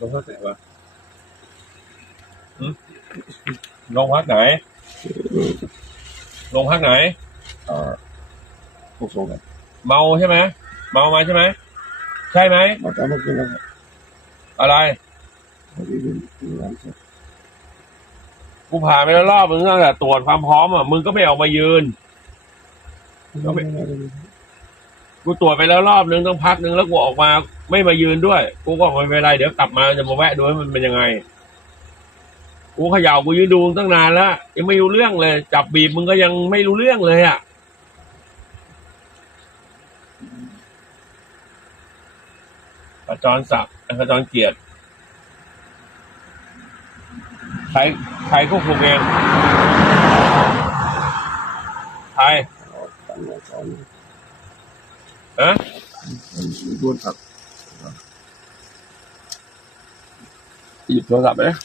โรงพักไหนวะหึโรงพักไหนโรงพักไหนอ่าผู้ส่งกันเมาใช่ไหมเมามาใช่ไหมใช่ไหมมาทำให้กินแล้วอะไรพอดีเป็นงานเสร็จกูผ่านไปแล้วรอบมึงตั้งแต่ตรวจความพร้อมอะมึงก็ไม่ออกมายืนก็ไม่ได้ กูตรวจไปแล้วรอบนึงต้องพักนึงแล้วกูออกมา ไม่มายืนด้วย กูก็ไม่เป็นไรเดี๋ยวกลับมาจะมาแวะดูว่ามันเป็นยังไง กูเขย่ากูยืนดูตั้งนานแล้วยังไม่รู้เรื่องเลย จับบีบมึงก็ยังไม่รู้เรื่องเลยอะขจรศักดิ์ขจรเกียรติใครใครควบคุมเองใคร ฮะด้วนผักหยิบโทรศัพท์ไปเลย